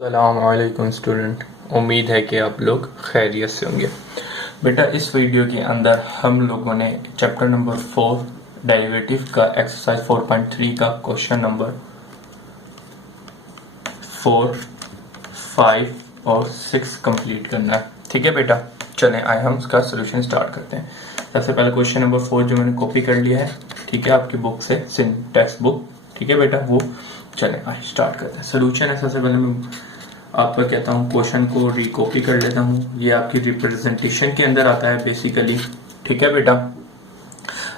अस्सलामुअलैकुम स्टूडेंट, उम्मीद है कि आप लोग खैरियत से होंगे। बेटा, इस वीडियो के अंदर हम लोगों ने चैप्टर नंबर 4 डेरिवेटिव का एक्सरसाइज 4.3 का क्वेश्चन नंबर 4, 5 और 6 कंप्लीट करना है। ठीक है बेटा, चलें आए हम उसका सोल्यूशन स्टार्ट करते हैं। सबसे पहले क्वेश्चन नंबर 4 जो मैंने कॉपी कर लिया है, ठीक है, आपकी बुक से, टेक्स्ट बुक, ठीक है बेटा, वो चलें आए स्टार्ट करते हैं। सोल्यूशन है, सबसे पहले मैं आपका कहता हूँ क्वेश्चन को रिकॉपी कर लेता हूँ। ये आपकी रिप्रेजेंटेशन के अंदर आता है बेसिकली। ठीक है बेटा,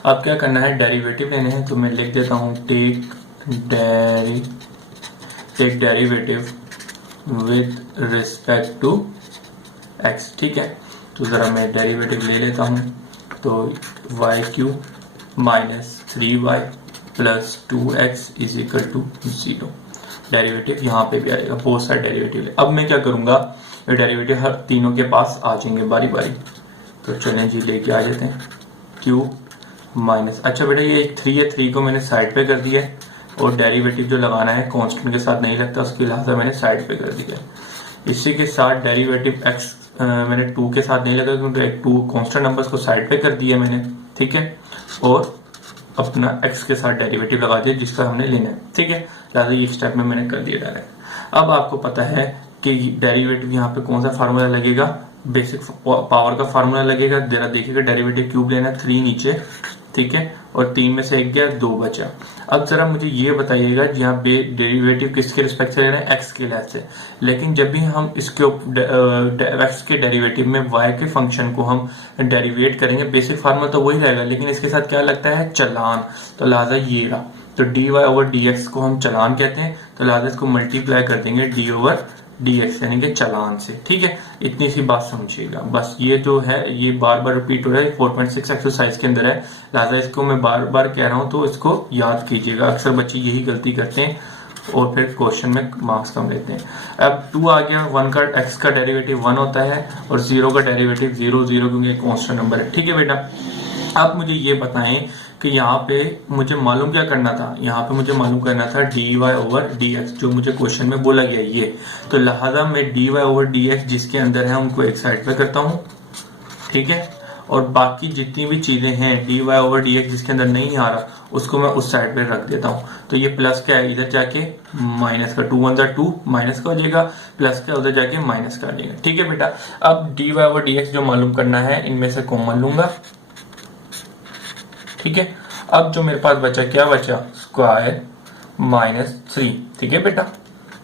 अब क्या करना है, डेरिवेटिव लेने हैं, तो मैं लिख देता हूँ take derivative with respect to x. ठीक है, तो जरा मैं डेरिवेटिव ले लेता हूँ। तो y q minus 3y plus 2x is equal to 0। Derivative यहाँ पे भी आएगा, बहुत सारे डेरिवेटिव है। अब मैं क्या करूंगा, ये डेरिवेटिव हर तीनों के पास आ जाएंगे बारी बारी। तो चलें जी, लेके आ जाते हैं। क्यू माइनस, अच्छा बेटा ये 3 है, 3 को मैंने साइड पे कर दिया है, और डेरिवेटिव जो लगाना है कांस्टेंट के साथ नहीं लगता, उसके लिहाजा मैंने साइड पे कर दिया है। इसी के साथ डेरिवेटिव एक्स मैंने 2 के साथ नहीं लगा, क्योंकि 2 कांस्टेंट नंबर्स को साइड पे कर दिया मैंने। ठीक है, और अपना x के साथ डेरिवेटिव लगा दिया जिसका हमने लेना है। ठीक है, लिहाजा ये स्टेप में मैंने कर दिया डायरेक्ट। अब आपको पता है कि डेरिवेटिव यहाँ पे कौन सा फार्मूला लगेगा, बेसिक पावर का फार्मूला लगेगा। जरा देखिएगा, डेरिवेटिव क्यूब लेना, 3 नीचे, ठीक है, और 3 में से 1 गया, 2 बचा। अब जरा मुझे ये बताइएगा, यहाँ पे डेरिवेटिव किसके रिस्पेक्ट से ले रहे हैं, एक्स के लिहाज से। लेकिन जब भी हम इसके एक्स के डेरिवेटिव में वाई के फंक्शन को हम डेरिवेट करेंगे, बेसिक फार्मूला तो वही रहेगा, लेकिन इसके साथ क्या लगता है, चलान। तो लिहाजा ये रहा, तो d y over d x को हम चलान कहते हैं, तो लिहाजा इसको मल्टीप्लाई कर देंगे डी ओवर dx यानी कि चलान से। ठीक है, इतनी सी बात समझिएगा बस। ये जो है ये बार बार रिपीट हो रहा है, 4.6 एक्सरसाइज के अंदर है, लिहाजा इसको मैं बार बार कह रहा हूं, तो इसको याद कीजिएगा। अक्सर बच्चे यही गलती करते हैं और फिर क्वेश्चन में मार्क्स कम लेते हैं। अब 2 आ गया, 1 का x का डेरिवेटिव 1 होता है, और 0 का डेरिवेटिव 0 0, क्योंकि कांस्टेंट नंबर है। ठीक है बेटा, आप मुझे ये बताएं कि यहाँ पे मुझे मालूम क्या करना था, यहाँ पे मुझे मालूम करना था d y over d x, जो मुझे क्वेश्चन में बोला गया ये। तो लिहाजा मैं d y over d x जिसके अंदर है उनको एक साइड पे करता हूँ। ठीक है, और बाकी जितनी भी चीजें हैं d y over d x जिसके अंदर नहीं आ रहा, उसको मैं उस साइड पे रख देता हूँ। तो ये प्लस का है, इधर जाके माइनस का, 2 1 2 माइनस का हो जाएगा, प्लस का उधर जाके माइनस का आ जाएगा। ठीक है बेटा, अब d y over d x जो मालूम करना है, इनमें से कॉमन लूंगा। ठीक है, अब जो मेरे पास बचा, क्या बचा, स्क्वायर -3। ठीक है बेटा,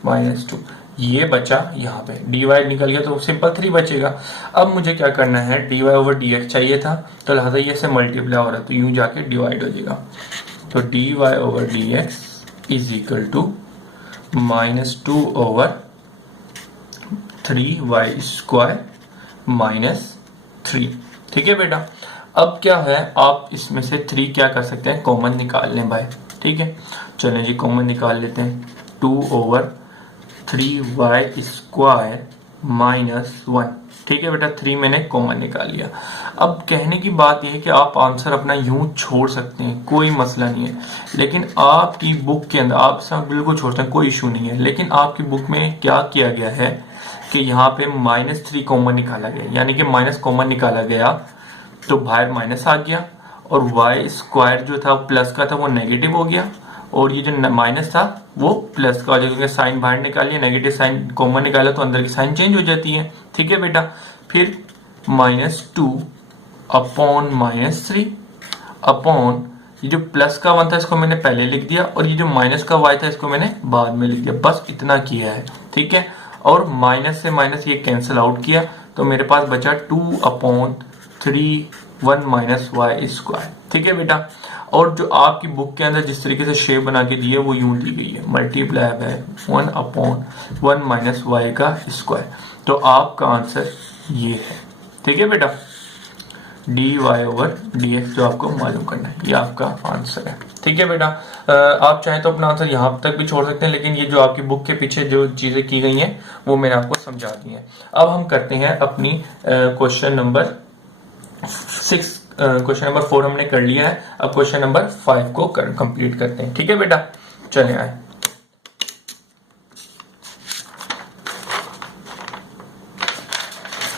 -2 ये बचा। यहाँ पे डी वाई निकल गया तो सिंपल 3 बचेगा। अब मुझे क्या करना है, d y over d x चाहिए था, तो लिहाजा ये से मल्टीप्लाई हो रहा है, तो यूं जाके डिवाइड हो जाएगा। तो d y over d x is equal to -2 over 3y square -3। ठीक है बेटा, अब क्या है, आप इसमें से 3 क्या कर सकते हैं, कॉमन निकाल लें भाई। ठीक है, चलें जी कॉमन निकाल लेते हैं। 2 ओवर 3y स्क्वायर -1। ठीक है बेटा, 3 मैंने कॉमन निकाल लिया। अब कहने की बात यह है कि आप आंसर अपना यूं छोड़ सकते हैं, कोई मसला नहीं है, लेकिन आपकी बुक के अंदर आप सब बिल्कुल छोड़ते हैं, कोई इशू नहीं है। लेकिन आपकी बुक में क्या किया गया है कि यहाँ पे -3 कॉमन निकाला गया, यानी कि माइनस कॉमन निकाला गया तो बाहर माइनस आ गया, और वाई स्क्वायर जो था प्लस का था वो नेगेटिव हो गया, और ये जो माइनस था वो प्लस का हो गया, क्योंकि साइन बाहर निकालिए, नेगेटिव साइन कॉमन निकाला तो अंदर की साइन चेंज हो जाती है। ठीक है बेटा, फिर -2 अपॉन -3 अपॉन ये जो प्लस का 1 था इसको मैंने पहले लिख दिया, और ये जो माइनस का y था इसको मैंने बाद में लिख दिया, बस इतना किया है। ठीक है, और माइनस से माइनस ये कैंसिल आउट किया, तो मेरे पास बचा 2 अपॉन 3 1 माइनस वाई स्क्वायर। ठीक है बेटा, और जो आपकी बुक के अंदर जिस तरीके से शेप बना के दी है वो यूं दी गई है, multiply by 1 upon 1 minus y का स्क्वायर। तो आपका आंसर ये है। ठीक है बेटा, d y over d x जो आपको मालूम करना है, ये आपका आंसर है। ठीक है बेटा, आप चाहें तो अपना आंसर यहाँ तक भी छोड़ सकते हैं, लेकिन ये जो आपकी बुक के पीछे जो चीजें की गई हैं वो मैंने आपको समझा दी हैं। अब हम करते हैं अपनी क्वेश्चन नंबर 6। क्वेश्चन नंबर 4 हमने कर लिया है, अब क्वेश्चन नंबर 5 को कंप्लीट करते हैं। ठीक है बेटा, चले आए।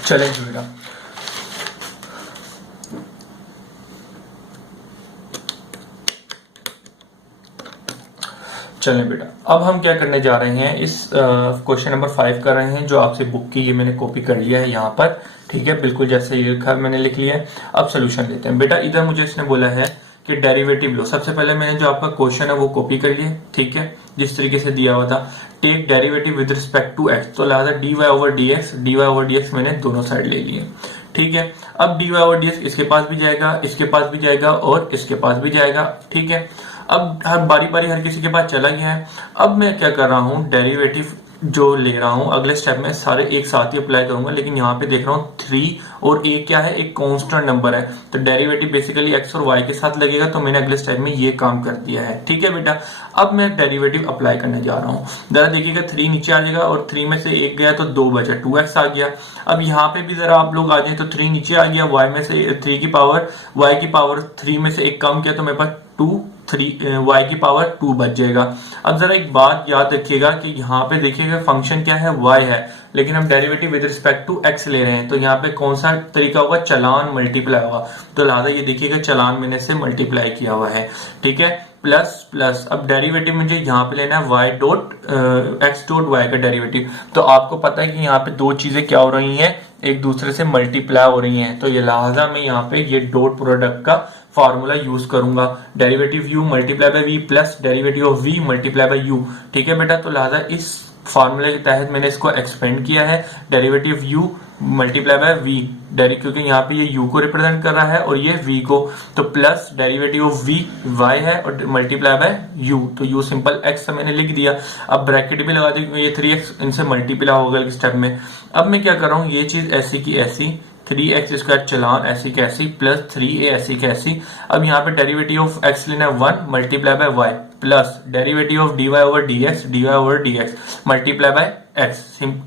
चलेंगे बेटा, चलें बेटा, अब हम क्या करने जा रहे हैं, इस क्वेश्चन नंबर 5 कर रहे हैं जो आपसे बुक की, ये मैंने कॉपी कर लिया है यहाँ पर, ठीक है, बिल्कुल जैसे ये लिखा मैंने लिख लिया है। अब सोल्यूशन लेते हैं बेटा। इधर मुझे इसने बोला है कि डेरिवेटिव लो। सबसे पहले मैंने जो आपका क्वेश्चन है वो कॉपी कर लिया, ठीक है, जिस तरीके से दिया हुआ था, take derivative with respect to x, तो लिहाजा d y over d x मैंने दोनों साइड ले लिए, ठीक है। अब d y over d x इसके पास भी जाएगा, इसके पास भी जाएगा और इसके पास भी जाएगा, ठीक है। अब हर बारी बारी हर किसी के पास चला गया है। अब मैं क्या कर रहा हूँ, डेरिवेटिव जो ले रहा हूँ अगले स्टेप में सारे एक साथ ही अप्लाई करूंगा, लेकिन यहाँ पे देख रहा हूँ 3 और a क्या है, एक कांस्टेंट नंबर है, तो डेरिवेटिव बेसिकली x और y के साथ लगेगा, तो मैंने अगले स्टेप में ये काम कर दिया है, ठीक है बेटा। अब मैं डेरिवेटिव अप्लाई करने जा रहा हूँ, जरा देखिएगा 3 नीचे आ जाएगा और 3 में से 1 गया तो 2 बचा, 2x आ गया। अब यहाँ पे भी जरा आप लोग आ जाए तो 3 नीचे आ गया, y में से 3 की पावर, y की पावर 3 में से 1 कम किया तो मेरे पास y की पावर 2 बच जाएगा। अब जरा एक बात याद रखिएगा कि यहाँ पे देखिएगा फंक्शन क्या है, y है, लेकिन हम derivative with respect to x ले रहे हैं, तो यहाँ पे कौन सा तरीका होगा, चलान मल्टीप्लाई होगा, तो लिहाजा ये देखिएगा चलान मैंने से मल्टीप्लाई किया हुआ है, ठीक है, प्लस प्लस। अब डेरिवेटिव मुझे यहाँ पे लेना है y dot x dot y का डेरिवेटिव, तो आपको पता है कि यहाँ पे दो चीजें क्या हो रही हैं, एक दूसरे से मल्टीप्लाई हो रही हैं, तो ये लिहाजा मैं यहाँ पे ये डॉट प्रोडक्ट का फॉर्मूला यूज करूंगा, derivative u multiply by v plus derivative of v multiply by u, ठीक है बेटा। तो लिहाजा इस फॉर्मूले के तहत मैंने इसको एक्सपेंड किया है, derivative u multiply by v, क्योंकि यहाँ पे ये u को रिप्रेजेंट कर रहा है और ये v को, तो plus derivative of v y है और मल्टीप्लाई बाय u, तो u सिंपल x मैंने लिख दिया। अब ब्रैकेट भी लगा दी, ये 3x इनसे मल्टीप्लाई होगा इस स्टेप में। अब मैं क्या कर रहा हूँ, ये चीज ऐसी की ऐसी 3x स्क्वायर चलान ऐसी कैसी प्लस 3a ऐसी कैसी। अब यहाँ पे डेरिवेटिव ऑफ x लेना है 1 multiply by y plus derivative of dy over dx multiply by x,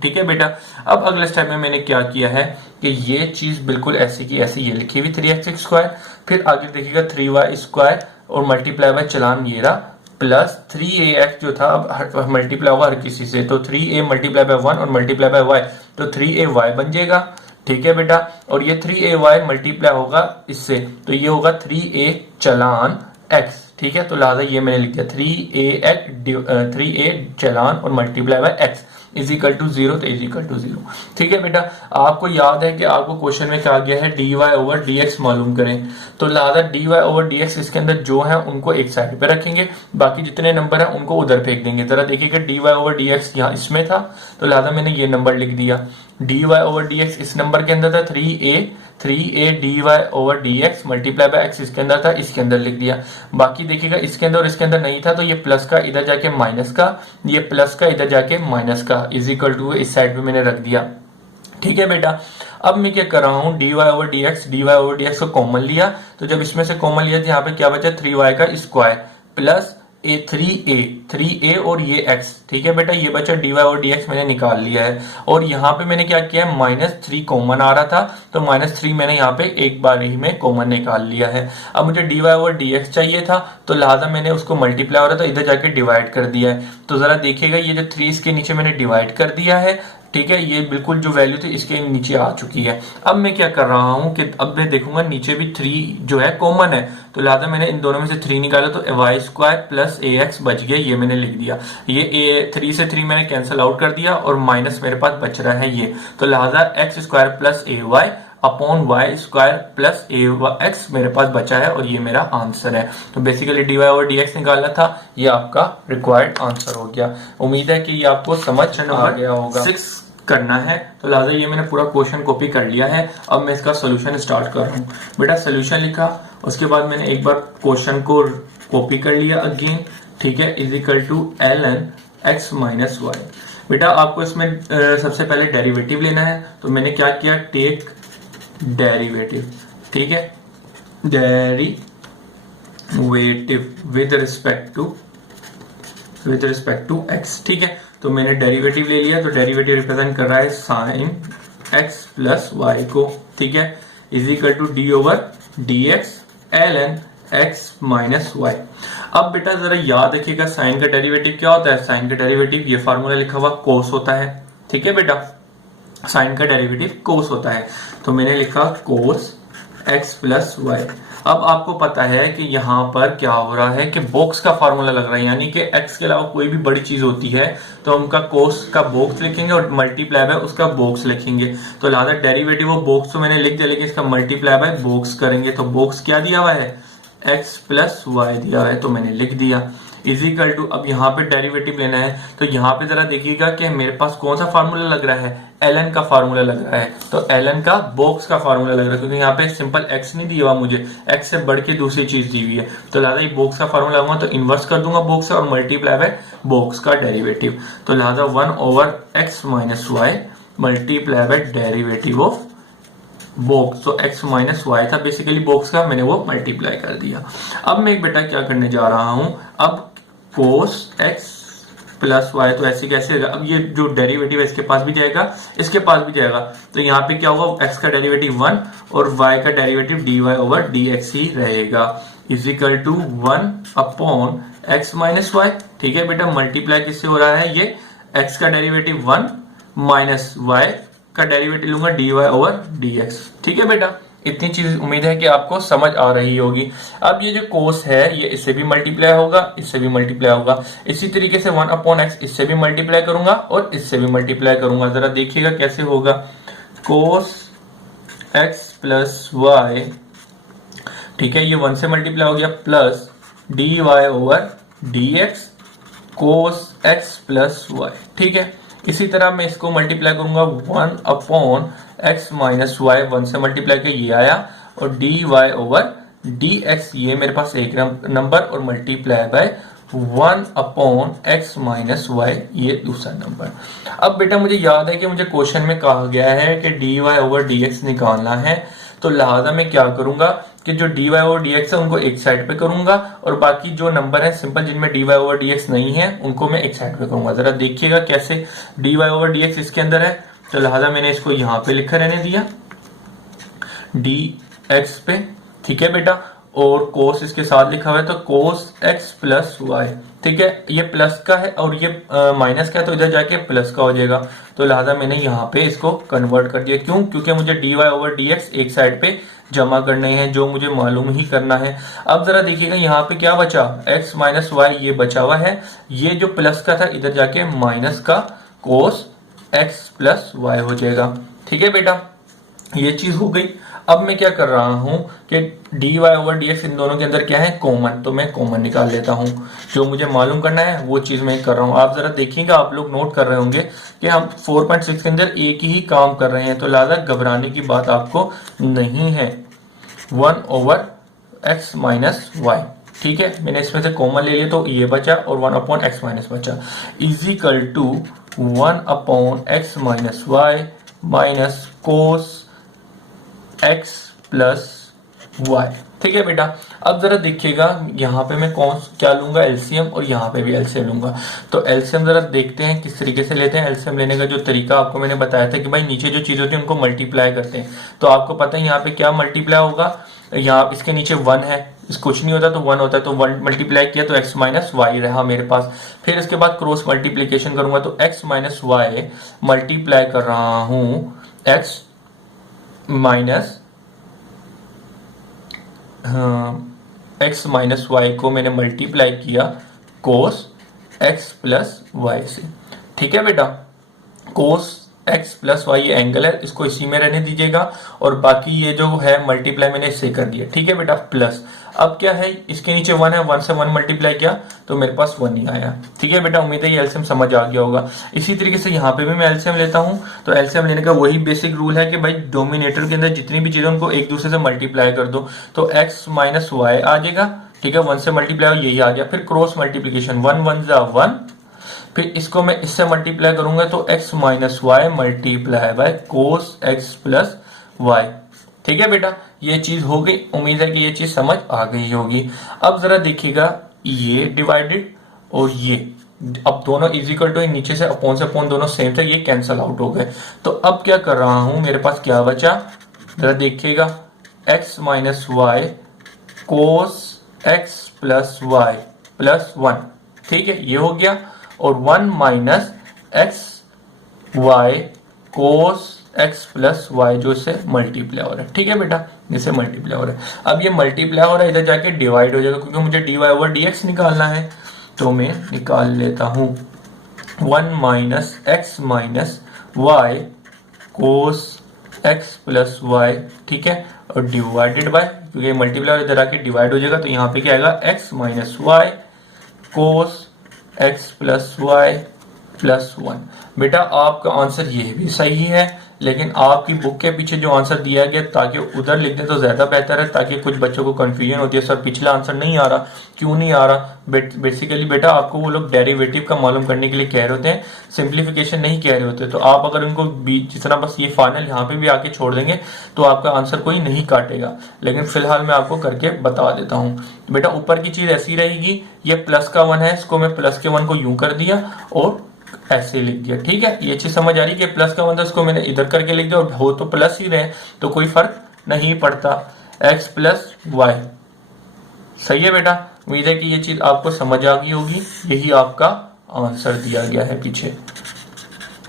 ठीक है बेटा। अब अगले स्टेप में मैंने क्या किया है कि ये चीज बिल्कुल ऐसी की ऐसी ये लिखी हुई 3x स्क्वायर, फिर आगे देखिएगा 3y स्क्वायर और मल्टीप्लाई बाय चलान ये रहा प्लस 3ax जो था अब मल्टीप्लाई होगा हर किसी से, तो 3a मल्टीप्लाई बाय 1 और मल्टीप्लाई बाय y, तो 3ay बन जाएगा, ठीक है बेटा। और ये 3ay मल्टीप्लाई होगा इससे, तो ये होगा 3a चलान x, ठीक है, तो लिहाजा ये मैंने लिख दिया 3a चलान और multiply by x is equal to 0, तो इज इक्वल टू 0, ठीक है बेटा। आपको याद है कि आपको क्वेश्चन में कहा गया है dy ओवर dx मालूम करें, तो लिहाजा dy ओवर dx इसके अंदर जो है उनको एक साइड पे रखेंगे, बाकी जितने नंबर है उनको उधर फेंक देंगे। जरा देखिएगा dy ओवर dx यहाँ इसमें था, तो लिहाजा मैंने ये नंबर लिख दिया, dy ओवर dx इस नंबर के अंदर था 3a dy over dx multiply by x इसके अंदर था, इसके अंदर लिख दिया। बाकी देखिएगा इसके अंदर और इसके अंदर नहीं था, तो ये प्लस का इधर जाके माइनस का, ये प्लस का इधर जाके माइनस का इज इक्वल टू इस साइड पे मैंने रख दिया, ठीक है बेटा। अब मैं क्या कर रहा हूँ, dy ओवर dx को कॉमन लिया, तो जब इसमें से कॉमन लिया तो यहाँ पे क्या बचा 3y का स्क्वायर प्लस 3a और ये x, ठीक है बेटा, ये बचा dy और dx मैंने निकाल लिया है। और यहाँ पे मैंने क्या किया है, -3 कॉमन आ रहा था, तो -3 मैंने यहाँ पे एक बार ही में कॉमन निकाल लिया है। अब मुझे dy और dx चाहिए था, तो लिहाजा मैंने उसको मल्टीप्लाई हो रहा था इधर जाके डिवाइड कर दिया है। तो जरा देखिएगा ये जो 3 इसके नीचे मैंने डिवाइड कर दिया है, ठीक है, ये बिल्कुल जो वैल्यू थी इसके नीचे आ चुकी है। अब मैं क्या कर रहा हूं कि अब मैं देखूंगा नीचे भी 3 जो है कॉमन है, तो लिहाजा मैंने इन दोनों में से 3 निकाला, तो y स्क्वायर प्लस ax बच गया, ये मैंने लिख दिया। ये 3 से 3 मैंने कैंसिल आउट कर दिया और माइनस मेरे पास बच रहा है ये, तो लिहाजा x square plus ay upon y square plus ax मेरे पास बचा है और ये मेरा आंसर है। तो बेसिकली dy ओवर dx निकालना था, ये आपका रिक्वायर्ड आंसर हो गया। उम्मीद है कि ये आपको समझ आ गया होगा। 6 करना है, तो लिहाजा ये मैंने पूरा क्वेश्चन कॉपी कर लिया है। अब मैं इसका सोल्यूशन स्टार्ट कर रहा हूँ। बेटा सोल्यूशन लिखा, उसके बाद मैंने एक बार क्वेश्चन को कॉपी कर लिया अगेन, ठीक है, is equal to ln x minus y. बेटा आपको इसमें सबसे पहले डेरिवेटिव लेना है, तो मैंने क्या किया, टेक डेरिवेटिव, ठीक है, derivative with respect to x, ठीक है। तो मैंने डेरिवेटिव ले लिया, तो डेरिवेटिव रिप्रेजेंट कर रहा है साइन x प्लस वाई को, ठीक है, is equal to d over d x ln x minus y. अब बेटा जरा याद रखिएगा साइन का डेरिवेटिव क्या होता है, साइन का डेरिवेटिव ये फार्मूला लिखा हुआ कोस होता है, ठीक है बेटा। साइन का डेरिवेटिव कोस होता है, तो मैंने लिखा कोस x प्लस वाई। अब आपको पता है कि यहाँ पर क्या हो रहा है कि बॉक्स का फॉर्मूला लग रहा है, यानी कि x के अलावा कोई भी बड़ी चीज होती है तो हम उनका कोस का बॉक्स लिखेंगे और मल्टीप्लाई बाय उसका बॉक्स लिखेंगे। तो लिहाजा डेरिवेटिव ऑफ बॉक्स तो मैंने लिख दिया, लेकिन इसका मल्टीप्लाई बाय बॉक्स करेंगे। तो बॉक्स क्या दिया हुआ है, x प्लस वाई दिया हुआ है, तो मैंने लिख दिया इजिकल टू। अब यहाँ पे डेरिवेटिव लेना है तो यहाँ पे जरा देखिएगा कि मेरे पास कौन सा फार्मूला लग रहा है, ln का फार्मूला लग रहा है। तो ln का बॉक्स का फार्मूला लग रहा है, क्योंकि यहाँ पे सिंपल x नहीं दिया हुआ मुझे, x से बढ़ के दूसरी चीज दी हुई है। तो लिहाजा ये बॉक्स का फार्मूला लगाऊंगा तो इनवर्स कर दूंगा बॉक्स से और मल्टीप्लाई बाय बॉक्स का डेरिवेटिव। तो लिहाजा 1/x minus y multiply by derivative of box. तो x माइनस वाई था बेसिकली बॉक्स का, मैंने वो मल्टीप्लाई कर दिया। अब मैं एक बेटा क्या करने जा रहा हूं, अब कोस x प्लस वाई, तो ऐसे कैसे होगा, अब ये जो डेरिवेटिव है इसके पास भी जाएगा इसके पास भी जाएगा, तो यहाँ पे क्या होगा, x का डेरिवेटिव 1 और y का डेरिवेटिव dy ओवर dx ही रहेगा, is equal to 1/x minus Y. ठीक है बेटा, मल्टीप्लाई किससे हो रहा है, ये x का डेरिवेटिव 1 माइनस y का डेरिवेटिव लूंगा dy ओवर dx। ठीक है बेटा, इतनी चीज उम्मीद है कि आपको समझ आ रही होगी। अब ये जो कोस है ये इससे भी मल्टीप्लाई होगा, इससे भी मल्टीप्लाई होगा, इसी तरीके से 1/x इससे भी मल्टीप्लाई करूंगा और इससे भी मल्टीप्लाई करूंगा। जरा देखिएगा कैसे होगा, कोस x प्लस वाई, ठीक है, ये 1 से मल्टीप्लाई हो गया, प्लस dy ओवर dx कोस x प्लस वाई। ठीक है, इसी तरह मैं इसको मल्टीप्लाई करूंगा 1/x माइनस वाई, 1 से मल्टीप्लाई किया ये आया, और dy ओवर dx ये मेरे पास एक नंबर, और multiply bye 1/x minus Y ये दूसरा नंबर। अब बेटा मुझे याद है कि मुझे क्वेश्चन में कहा गया है कि dy ओवर dx निकालना है, तो लिहाजा मैं क्या करूंगा कि जो dy ओवर dx है उनको एक साइड पे करूंगा और बाकी जो नंबर है सिंपल जिनमें dy ओवर dx नहीं है उनको मैं एक साइड पे करूंगा। जरा देखिएगा कैसे, dy ओवर dx इसके अंदर है, तो लिहाजा मैंने इसको यहाँ पे लिखा रहने दिया dx पे। ठीक है बेटा, और कोस इसके साथ लिखा हुआ है तो कोस x प्लस वाई। ठीक है, ये प्लस का है और ये माइनस का है, तो इधर जाके प्लस का हो जाएगा, तो लिहाजा मैंने यहाँ पे इसको कन्वर्ट कर दिया। क्यों, क्योंकि मुझे dy ओवर dx एक साइड पे जमा करने हैं, जो मुझे मालूम ही करना है। अब जरा देखिएगा यहाँ पे क्या बचा, x माइनस वाई ये बचा हुआ है, ये जो प्लस का था इधर जाके माइनस का कोस x प्लस वाई हो जाएगा। ठीक है बेटा, ये चीज हो गई। अब मैं क्या कर रहा हूं कि dy ओवर dx इन दोनों के अंदर क्या है, कॉमन, तो मैं कॉमन निकाल लेता हूं। जो मुझे मालूम करना है वो चीज मैं कर रहा हूं। आप जरा देखिएगा, आप लोग नोट कर रहे होंगे कि हम 4.6 के अंदर एक ही काम कर रहे हैं, तो लिहाजा घबराने की बात आपको नहीं है। 1/x माइनस वाई, ठीक है, मैंने इसमें से कॉमन ले लिया तो ये बचा और 1/x माइनस बचा, is equal to 1/x minus y minus cos x plus y. ठीक है बेटा, अब जरा देखिएगा यहाँ पे मैं कौन क्या लूंगा, एलसीएम, और यहाँ पे भी एलसीएम लूंगा। तो एलसीएम जरा देखते हैं किस तरीके से लेते हैं। एलसीएम लेने का जो तरीका आपको मैंने बताया था कि भाई नीचे जो चीज होती है उनको मल्टीप्लाई करते हैं, तो आपको पता है यहाँ पे क्या मल्टीप्लाई होगा, यहाँ इसके नीचे 1 है, कुछ नहीं होता तो 1 होता है, तो 1 मल्टीप्लाई किया तो x माइनस वाई रहा मेरे पास। फिर इसके बाद क्रॉस मल्टीप्लीकेशन करूंगा तो x माइनस वाई मल्टीप्लाई कर रहा हूं x minus x minus y को मैंने मल्टीप्लाई किया कोस x प्लस वाई से। ठीक है बेटा, कोस x प्लस वाई ये एंगल है, इसको इसी में रहने दीजिएगा, और बाकी ये जो है मल्टीप्लाई मैंने इससे कर दिया। ठीक है बेटा, प्लस अब क्या है, इसके नीचे 1 है, 1 से 1 मल्टीप्लाई किया तो मेरे पास 1 ही आया। ठीक है बेटा, उम्मीद है ये एलसीएम समझ आ गया होगा। इसी तरीके से यहाँ पे भी मैं एलसीएम लेता हूँ, तो एलसीएम लेने का वही बेसिक रूल है कि भाई डोमिनेटर के अंदर जितनी भी चीजें उनको एक दूसरे से मल्टीप्लाई कर दो, तो x माइनस वाई आ जाएगा। ठीक है, 1 से मल्टीप्लाई हो यही आ गया, फिर क्रॉस मल्टीप्लीकेशन 1 1 जा 1, फिर इसको मैं इससे मल्टीप्लाई करूंगा तो x minus y multiply by cos x plus y. ठीक है बेटा, ये चीज हो गई, उम्मीद है कि ये चीज समझ आ गई होगी। अब जरा देखिएगा, ये डिवाइडेड और ये, अब दोनों इजिकल टू, नीचे से अपॉन दोनों सेम थे, ये कैंसल आउट हो गए। तो अब क्या कर रहा हूं, मेरे पास क्या बचा, जरा देखिएगा, x minus y cos x plus y plus 1। ठीक है, ये हो गया, और 1 minus x y cos x plus y जो इससे मल्टीप्लाई हो रहा है। ठीक है बेटा, जिससे मल्टीप्लाई हो रहा है। अब ये मल्टीप्लाई हो रहा है, इधर जाके डिवाइड हो जाएगा क्योंकि मुझे dy ओवर dx निकालना है। तो मैं निकाल लेता हूं 1 minus x minus y cos x plus y. ठीक है, और डिवाइडेड बाय, क्योंकि मल्टीप्लाई इधर आके डिवाइड हो जाएगा तो यहाँ पे क्या आएगा x minus y cos x plus y plus 1। बेटा आपका आंसर ये भी सही है, लेकिन आपकी बुक के पीछे जो आंसर दिया गया ताकि उधर लिख दें तो ज्यादा बेहतर है, ताकि कुछ बच्चों को कंफ्यूजन होती है सर पिछला आंसर नहीं आ रहा, क्यों नहीं आ रहा। बेसिकली बेटा आपको वो लोग डेरिवेटिव का मालूम करने के लिए कह रहे होते हैं, सिंप्लीफिकेशन नहीं कह रहे होते। तो आप अगर उनको जिस तरह बस ये फाइनल यहाँ पे भी आके छोड़ देंगे तो आपका आंसर कोई नहीं काटेगा। लेकिन फिलहाल मैं आपको करके बता देता हूँ। बेटा ऊपर की चीज ऐसी रहेगी, ये प्लस का 1 है, इसको मैं प्लस के 1 को यूं कर दिया और ऐसे लिख दिया। ठीक है, ये चीज समझ आ रही है कि प्लस का मतलब इसको मैंने इधर करके लिख दिया और हो तो प्लस ही रहे तो कोई फर्क नहीं पड़ता। x प्लस वाई सही है बेटा। उम्मीद है कि ये चीज आपको समझ आ गई होगी। यही आपका आंसर दिया गया है पीछे।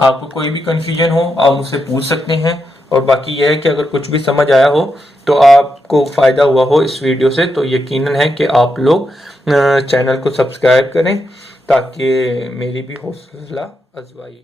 आपको कोई भी कंफ्यूजन हो आप मुझसे पूछ सकते हैं। और बाकी यह है कि अगर कुछ भी समझ आया हो तो आपको फायदा हुआ हो इस वीडियो से तो यकीनन है कि आप लोग चैनल को सब्सक्राइब करें ताकि मेरी भी हौसला अफजाई